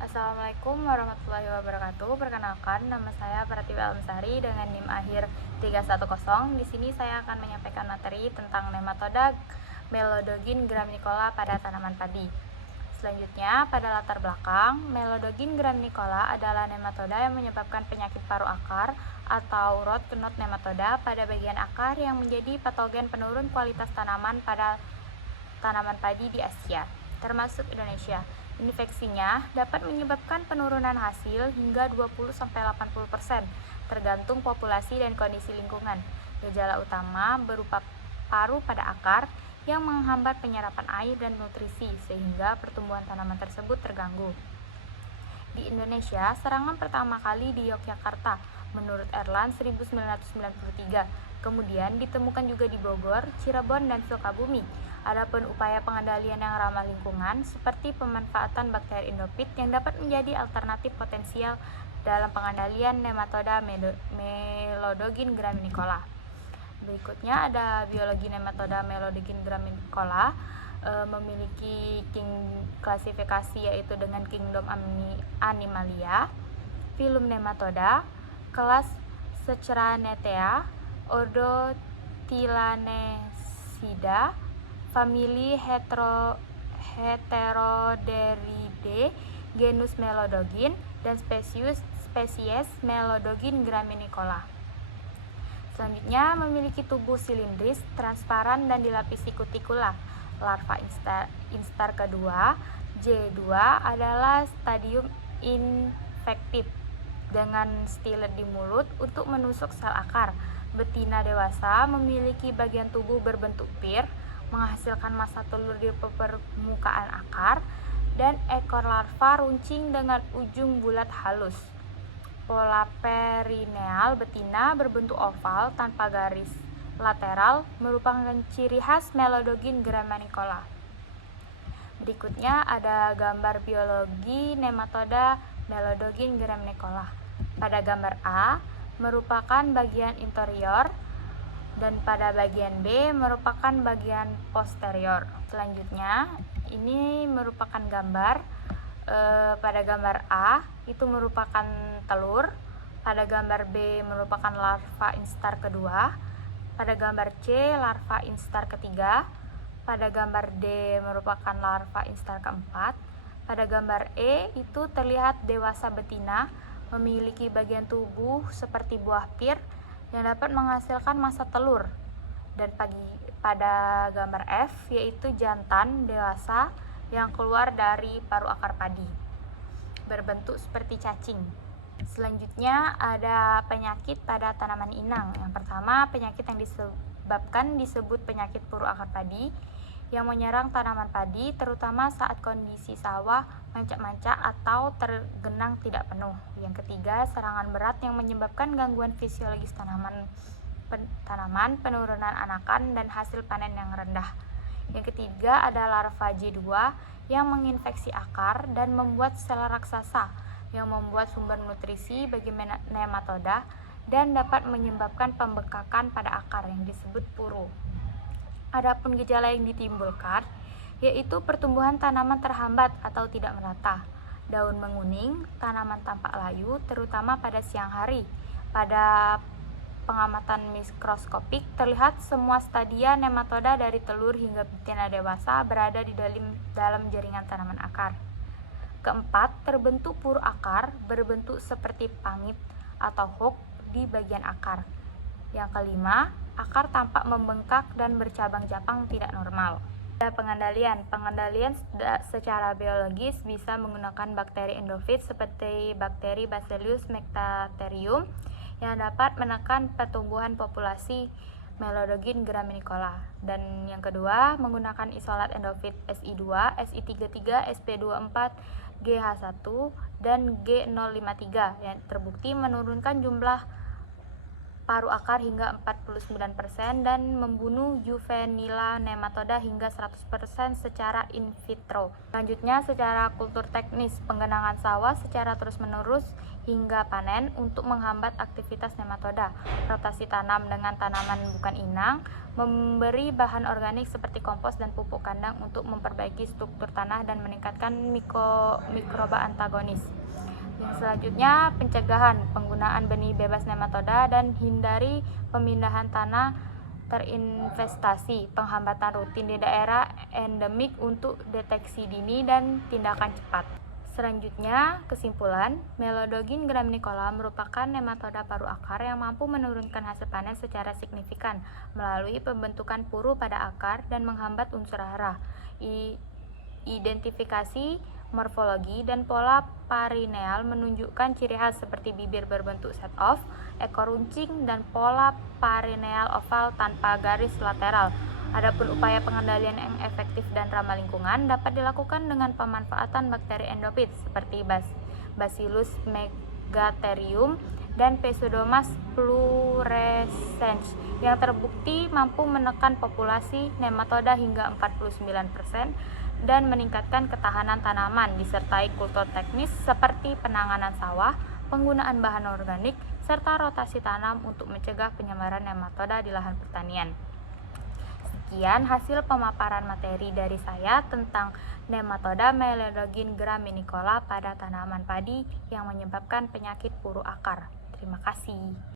Assalamualaikum warahmatullahi wabarakatuh. Perkenalkan, nama saya Pratiwi Almsari dengan NIM akhir 310. Di sini saya akan menyampaikan materi tentang nematoda Melodogin graminicola pada tanaman padi. Selanjutnya, pada latar belakang, Melodogin graminicola adalah nematoda yang menyebabkan penyakit paru akar atau rot knot nematoda pada bagian akar yang menjadi patogen penurun kualitas tanaman pada tanaman padi di Asia, termasuk Indonesia. Infeksinya dapat menyebabkan penurunan hasil hingga 20-80%, tergantung populasi dan kondisi lingkungan. Gejala utama berupa paru pada akar yang menghambat penyerapan air dan nutrisi sehingga pertumbuhan tanaman tersebut terganggu. Di Indonesia, serangan pertama kali di Yogyakarta menurut Erland 1993. Kemudian ditemukan juga di Bogor, Cirebon, dan Sukabumi. Adapun upaya pengendalian yang ramah lingkungan seperti pemanfaatan bakteri endofit yang dapat menjadi alternatif potensial dalam pengendalian nematoda Melodogin graminicola. Berikutnya ada biologi nematoda Melodogin graminicola. Memiliki klasifikasi yaitu dengan Kingdom Animalia, filum Nematoda, kelas Seceranetea, ordo Tilanecida, famili Heteroderidae, genus Melodogin, dan spesies Melodogin graminicola. Selanjutnya memiliki tubuh silindris, transparan, dan dilapisi kutikula. Larva instar kedua, J2, adalah stadium infektif dengan stilet di mulut untuk menusuk sel akar. Betina dewasa memiliki bagian tubuh berbentuk pir, menghasilkan massa telur di permukaan akar, dan ekor larva runcing dengan ujung bulat halus. Pola perineal betina berbentuk oval tanpa garis lateral merupakan ciri khas Melodogin graminicola. Berikutnya ada gambar biologi nematoda Melodogin graminicola. Pada gambar A merupakan bagian interior dan pada bagian B merupakan bagian posterior. Selanjutnya ini merupakan gambar pada gambar A itu merupakan telur, pada gambar B merupakan larva instar kedua, pada gambar C larva instar ketiga, pada gambar D merupakan larva instar keempat, pada gambar E itu terlihat dewasa betina memiliki bagian tubuh seperti buah pir yang dapat menghasilkan massa telur, dan pada gambar F yaitu jantan dewasa yang keluar dari paru akar padi berbentuk seperti cacing. Selanjutnya ada penyakit pada tanaman inang. Yang pertama, penyakit yang disebut penyakit puru akar padi yang menyerang tanaman padi terutama saat kondisi sawah mancak-mancak atau tergenang tidak penuh. Yang ketiga, serangan berat yang menyebabkan gangguan fisiologis tanaman, penurunan anakan, dan hasil panen yang rendah. Yang ketiga ada larva J2 yang menginfeksi akar dan membuat sel raksasa yang membuat sumber nutrisi bagi nematoda dan dapat menyebabkan pembekakan pada akar yang disebut puru. Adapun gejala yang ditimbulkan yaitu pertumbuhan tanaman terhambat atau tidak merata, daun menguning, tanaman tampak layu terutama pada siang hari. Pada pengamatan mikroskopik terlihat semua stadia nematoda dari telur hingga betina dewasa berada di dalam jaringan tanaman akar. Keempat, terbentuk puru akar berbentuk seperti pangit atau hook di bagian akar. Yang kelima, akar tampak membengkak dan bercabang-cabang tidak normal. Pengendalian secara biologis bisa menggunakan bakteri endofit seperti bakteri Bacillus nectatorium yang dapat menekan pertumbuhan populasi Melodogin graminicola. Dan yang kedua, menggunakan isolat endofit Si2, Si33, Sp24, GH1, dan G053 yang terbukti menurunkan jumlah paruh akar hingga 49% dan membunuh juvenila nematoda hingga 100% secara in vitro. Selanjutnya, secara kultur teknis, penggenangan sawah secara terus-menerus hingga panen untuk menghambat aktivitas nematoda, rotasi tanam dengan tanaman bukan inang, memberi bahan organik seperti kompos dan pupuk kandang untuk memperbaiki struktur tanah dan meningkatkan mikroba antagonis. Yang selanjutnya, pencegahan penggunaan benih bebas nematoda dan hindari pemindahan tanah terinvestasi, penghambatan rutin di daerah endemik untuk deteksi dini dan tindakan cepat. Selanjutnya, kesimpulan, Melodogin graminicola merupakan nematoda paruh akar yang mampu menurunkan hasil panen secara signifikan melalui pembentukan puru pada akar dan menghambat unsur hara. Identifikasi morfologi dan pola perineal menunjukkan ciri khas seperti bibir berbentuk set off, ekor runcing, dan pola perineal oval tanpa garis lateral. Adapun upaya pengendalian yang efektif dan ramah lingkungan dapat dilakukan dengan pemanfaatan bakteri endofit seperti Bacillus megatherium dan Pseudomonas fluorescens yang terbukti mampu menekan populasi nematoda hingga 49% dan meningkatkan ketahanan tanaman disertai kultur teknis seperti penanganan sawah, penggunaan bahan organik, serta rotasi tanam untuk mencegah penyebaran nematoda di lahan pertanian. Sekian hasil pemaparan materi dari saya tentang nematoda Melodogin graminicola pada tanaman padi yang menyebabkan penyakit puru akar. Terima kasih.